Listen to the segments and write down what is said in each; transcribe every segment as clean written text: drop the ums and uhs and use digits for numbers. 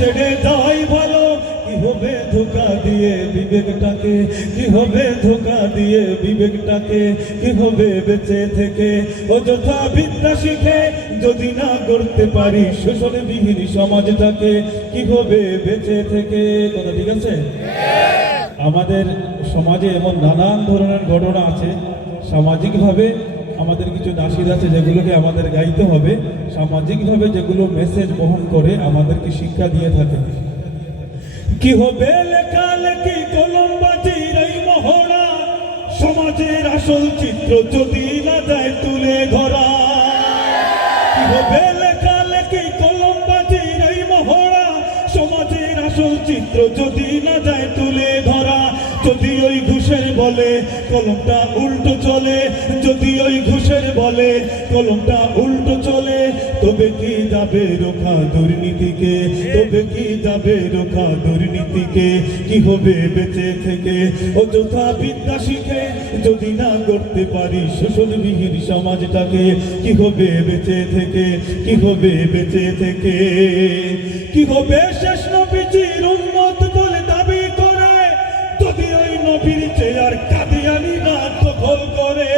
ছেড়ে যাওয়াই ভালো। কি হবে ধোঁকা দিয়ে বিবেকটাকে, কি হবে ধোঁকা দিয়ে বিবেকটাকে, কি হবে বেঁচে থেকে অযথা বিদ্যা শিখে যদি না করতে পারি শোষণবিহীন সমাজটাকে, কি হবে বেঁচে থেকে। কথা ঠিক আছে? আমাদের সমাজে এমন নানান ধরনের ঘটনা আছে, সামাজিকভাবে আমাদের কিছু নাশিদ আছে যেগুলোকে আমাদের গাইতে হবে, সামাজিকভাবে যেগুলো মেসেজ বহন করে আমাদেরকে শিক্ষা দিয়ে থাকে। কি হবে লেখালেখি কলমবাজির এই মহড়া, সমাজের আসল চিত্র যদি না যায় তুলে ধরা। কি হবে লেখালেখি কলমবাজির এই মহড়া, সমাজের আসল চিত্র যদি না যায় তুলে ধরা। যদি ওই ঘুষের বলে কলমটা উল্টো চলে, যদি ওই ঘুষের বলে কলমটা উল্টো চলে, তবে কি যাবে রোখা দুর্নীতিকে, তবে কি যাবে রোখা দুর্নীতিকে। কি হবে বেঁচে থেকে অযথা বিদ্যা শিখে যদি না করতে পারি শোষণবিহীন সমাজটাকে, কি হবে বেঁচে থেকে, কি হবে বেঁচে থেকে। কি হবে শেষ নবীজির উম্মত বলে দাবি করে, যদি ওই নবীর চেয়ার কাদিয়ানীরা দখল করে।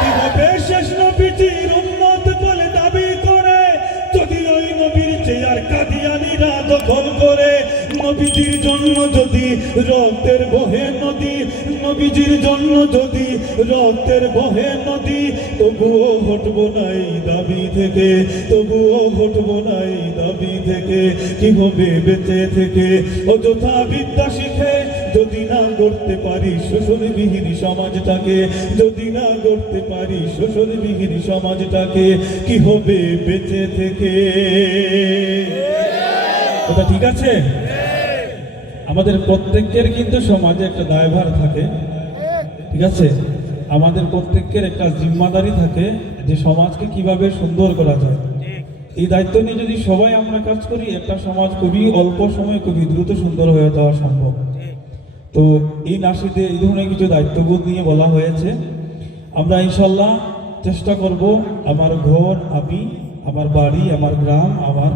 কি হবে শেষ নবীজির উম্মত বলে দাবি করে, যদি ওই নবীর চেয়ার কাদিয়ানীরা দখল করে। নবীজির জন্য যদি রক্তের বহে নদী, নবীজির জন্য যদি রক্তের বহে নদী, তবুও হটবো নাই দাবি থেকে, তবুও হটবো নাই দাবি থেকে। কি হবে বেঁচে থেকে অযথা বিদ্যা শিখে যদি না করতে পারি শোষণবিহীন সমাজটাকে, যদি না করতে পারি শোষণবিহীন সমাজটাকে, কি হবে বেঁচে থেকে। ওটা ঠিক আছে? আমাদের প্রত্যেকের কিন্তু সমাজে একটা দায়ভার থাকে, ঠিক আছে? আমাদের প্রত্যেকের একটা জিম্মাদারি থাকে যে সমাজকে কিভাবে সুন্দর করা যায়। এই দায়িত্ব নিয়ে যদি সবাই আমরা কাজ করি, একটা সমাজ খুবই অল্প সময়ে খুবই দ্রুত সুন্দর হয়ে যাওয়া সম্ভব। তো এই নাশিদে এই ধরনের কিছু দায়িত্ববোধ নিয়ে বলা হয়েছে। আমরা ইনশাল্লাহ চেষ্টা করব আমার ঘর, আমি, আমার বাড়ি, আমার গ্রাম, আমার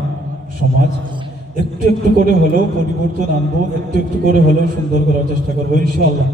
সমাজ একটু একটু করে হলেও পরিবর্তন আনবো, একটু একটু করে হলেও সুন্দর করার চেষ্টা করবো ইনশাআল্লাহ।